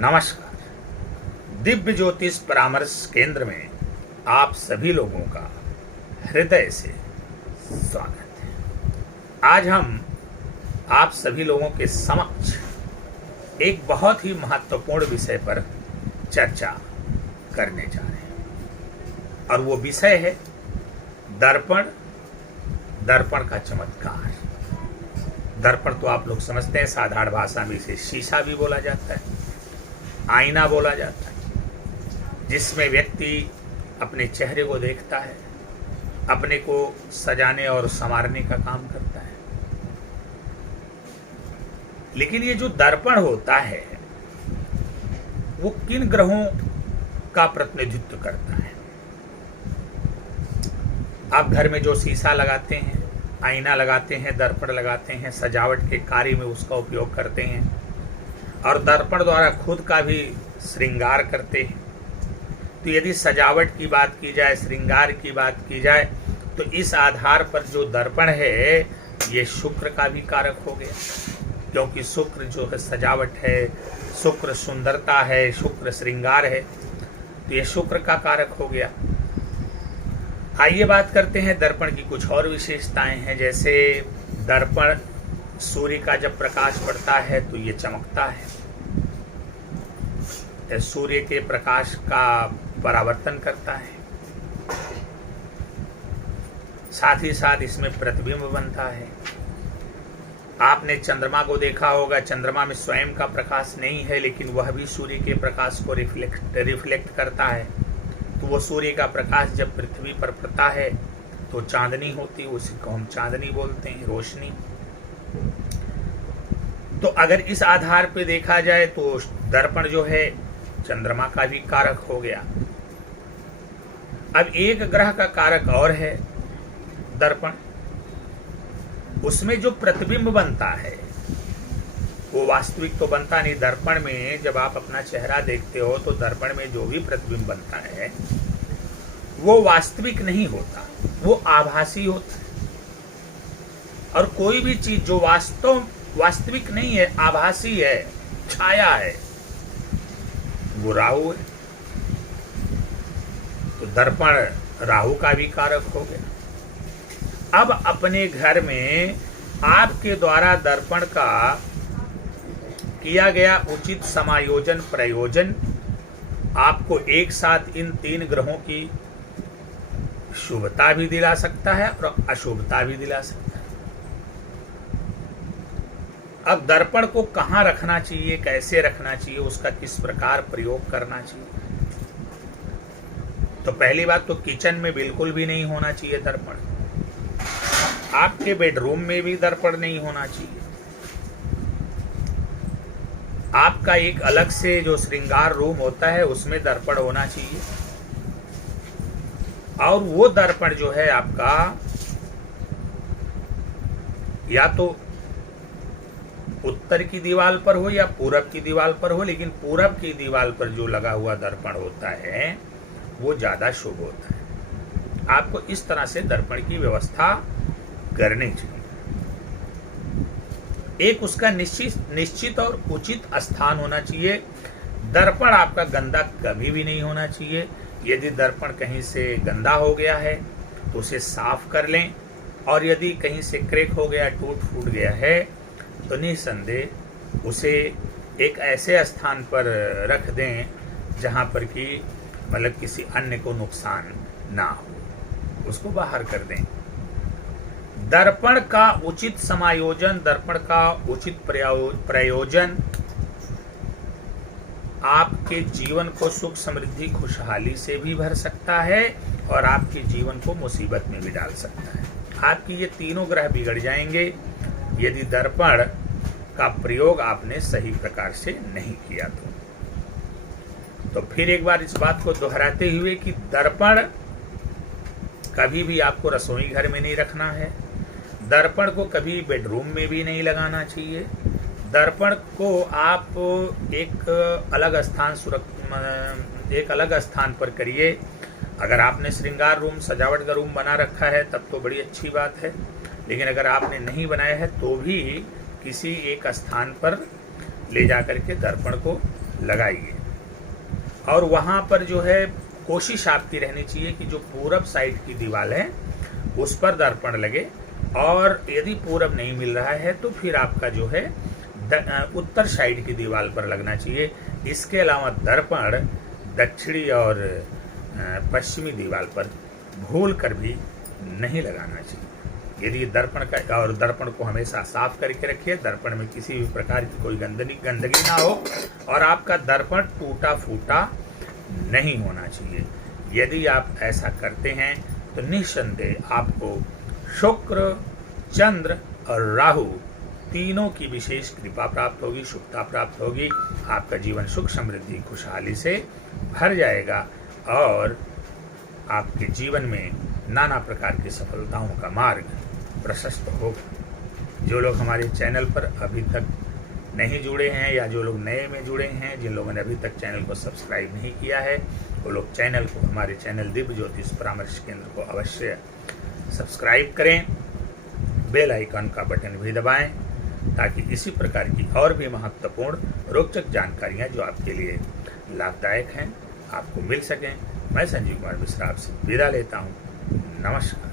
नमस्कार। दिव्य ज्योतिष परामर्श केंद्र में आप सभी लोगों का हृदय से स्वागत है। आज हम आप सभी लोगों के समक्ष एक बहुत ही महत्वपूर्ण विषय पर चर्चा करने जा रहे हैं और वो विषय है दर्पण। दर्पण का चमत्कार। दर्पण तो आप लोग समझते हैं, साधारण भाषा में इसे शीशा भी बोला जाता है, आईना बोला जाता है, जिसमें व्यक्ति अपने चेहरे को देखता है, अपने को सजाने और संवारने का काम करता है। लेकिन ये जो दर्पण होता है वो किन ग्रहों का प्रतिनिधित्व करता है? आप घर में जो शीशा लगाते हैं, आईना लगाते हैं, दर्पण लगाते हैं, सजावट के कार्य में उसका उपयोग करते हैं और दर्पण द्वारा खुद का भी श्रृंगार करते हैं। तो यदि सजावट की बात की जाए, श्रृंगार की बात की जाए, तो इस आधार पर जो दर्पण है ये शुक्र का भी कारक हो गया, क्योंकि शुक्र जो है सजावट है, शुक्र सुंदरता है, शुक्र श्रृंगार है, तो ये शुक्र का कारक हो गया। आइए बात करते हैं दर्पण की कुछ और विशेषताएं हैं। जैसे दर्पण सूर्य का जब प्रकाश पड़ता है तो ये चमकता है, सूर्य के प्रकाश का परावर्तन करता है। साथ ही साथ इसमें प्रतिबिंब बनता है। आपने चंद्रमा को देखा होगा, चंद्रमा में स्वयं का प्रकाश नहीं है, लेकिन वह भी सूर्य के प्रकाश को रिफ्लेक्ट करता है। तो वो सूर्य का प्रकाश जब पृथ्वी पर पड़ता है तो चांदनी होती है, उसी को हम चांदनी बोलते हैं, रोशनी। तो अगर इस आधार पे देखा जाए तो दर्पण जो है चंद्रमा का भी कारक हो गया। अब एक ग्रह का कारक और है दर्पण। उसमें जो प्रतिबिंब बनता है वो वास्तविक तो बनता नहीं। दर्पण में जब आप अपना चेहरा देखते हो तो दर्पण में जो भी प्रतिबिंब बनता है वो वास्तविक नहीं होता, वो आभासी होता है। और कोई भी चीज जो वास्तविक नहीं है, आभासी है, छाया है, वो राहु है। तो दर्पण राहु का भी कारक हो गया। अब अपने घर में आपके द्वारा दर्पण का किया गया उचित समायोजन प्रयोजन आपको एक साथ इन तीन ग्रहों की शुभता भी दिला सकता है और अशुभता भी दिला सकता है। अब दर्पण को कहाँ रखना चाहिए, कैसे रखना चाहिए, उसका किस प्रकार प्रयोग करना चाहिए? तो पहली बात तो किचन में बिल्कुल भी नहीं होना चाहिए दर्पण। आपके बेडरूम में भी दर्पण नहीं होना चाहिए। आपका एक अलग से जो श्रृंगार रूम होता है उसमें दर्पण होना चाहिए। और वो दर्पण जो है आपका या तो उत्तर की दीवार पर हो या पूरब की दीवार पर हो, लेकिन पूरब की दीवार पर जो लगा हुआ दर्पण होता है वो ज्यादा शुभ होता है। आपको इस तरह से दर्पण की व्यवस्था करनी चाहिए। एक उसका निश्चित और उचित स्थान होना चाहिए। दर्पण आपका गंदा कभी भी नहीं होना चाहिए। यदि दर्पण कहीं से गंदा हो गया है तो उसे साफ कर लें, और यदि कहीं से क्रैक हो गया, टूट फूट गया है, तो निसंदेह उसे एक ऐसे स्थान पर रख दें जहां पर कि मतलब किसी अन्य को नुकसान ना हो, उसको बाहर कर दें। दर्पण का उचित समायोजन, दर्पण का उचित प्रयोजन आपके जीवन को सुख समृद्धि खुशहाली से भी भर सकता है और आपके जीवन को मुसीबत में भी डाल सकता है। आपकी ये तीनों ग्रह बिगड़ जाएंगे यदि दर्पण का प्रयोग आपने सही प्रकार से नहीं किया। तो फिर एक बार इस बात को दोहराते हुए कि दर्पण कभी भी आपको रसोई घर में नहीं रखना है, दर्पण को कभी बेडरूम में भी नहीं लगाना चाहिए। दर्पण को आप एक अलग स्थान पर करिए। अगर आपने श्रृंगार रूम, सजावट का रूम बना रखा है तब तो बड़ी अच्छी बात है, लेकिन अगर आपने नहीं बनाया है तो भी किसी एक स्थान पर ले जाकर के दर्पण को लगाइए। और वहाँ पर जो है कोशिश आपकी रहनी चाहिए कि जो पूरब साइड की दीवार है उस पर दर्पण लगे, और यदि पूरब नहीं मिल रहा है तो फिर आपका जो है उत्तर साइड की दीवार पर लगना चाहिए। इसके अलावा दर्पण दक्षिणी और पश्चिमी दीवार पर भूल कर भी नहीं लगाना चाहिए। यदि दर्पण को हमेशा साफ करके रखिए, दर्पण में किसी भी प्रकार की कोई गंदगी ना हो, और आपका दर्पण टूटा फूटा नहीं होना चाहिए। यदि आप ऐसा करते हैं तो निस्संदेह आपको शुक्र, चंद्र और राहु तीनों की विशेष कृपा प्राप्त होगी, शुभता प्राप्त होगी। आपका जीवन सुख, समृद्धि, खुशहाली से भर जाएगा और आपके जीवन में नाना प्रकार की सफलताओं का मार्ग प्रशस्त होगा। जो लोग हमारे चैनल पर अभी तक नहीं जुड़े हैं या जो लोग नए में जुड़े हैं, जिन लोगों ने अभी तक चैनल को सब्सक्राइब नहीं किया है, वो लोग हमारे चैनल दिव्य ज्योतिष परामर्श केंद्र को अवश्य सब्सक्राइब करें, बेल आइकन का बटन भी दबाएं, ताकि इसी प्रकार की और भी महत्वपूर्ण रोचक जानकारियां जो आपके लिए लाभदायक हैं आपको मिल सकें। मैं संजीव कुमार मिश्रा आपसे विदा लेता हूं। नमस्कार।